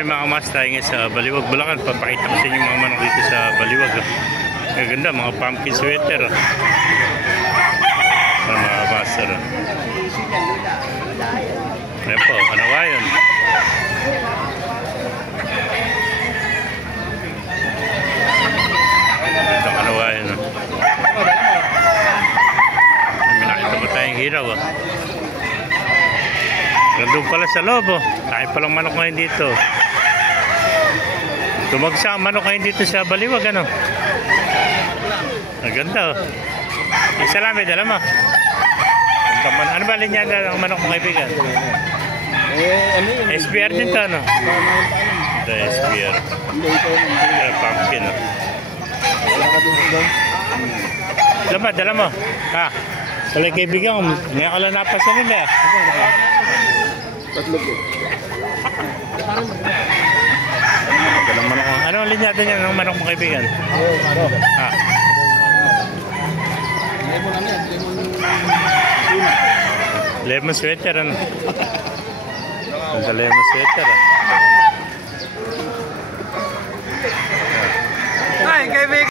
Morning mga mas, tayo ngayon sa Baliwag, Bulacan. Papakita ko sa inyo mga manok dito sa Baliwag. Gaganda, mga pumpkin sweater. Para mga master. Ayan po, kanawayon. Ito kanawayon. May nakita pa tayong hiraw. Nandun pala sa loob. Tayo palang manok ngayon dito. Tumagsa ang manok ngayon dito sa Baliwag. Ano? Maganda. Isa lang may dala mo. Ano ba linya ng manok mo kaibigan? SPR din to, ano? Ito SPR. Pumpkin, no? Dala mo. Ha? Kala kaibigan ko, ngayon ka lang napasa nila. Tatlo po. Ano ang linyado niya ng manok mo kaibigan? Ha? Lemon sweater, ano? Ang lemon sweater, ah. Ay, kaibigan!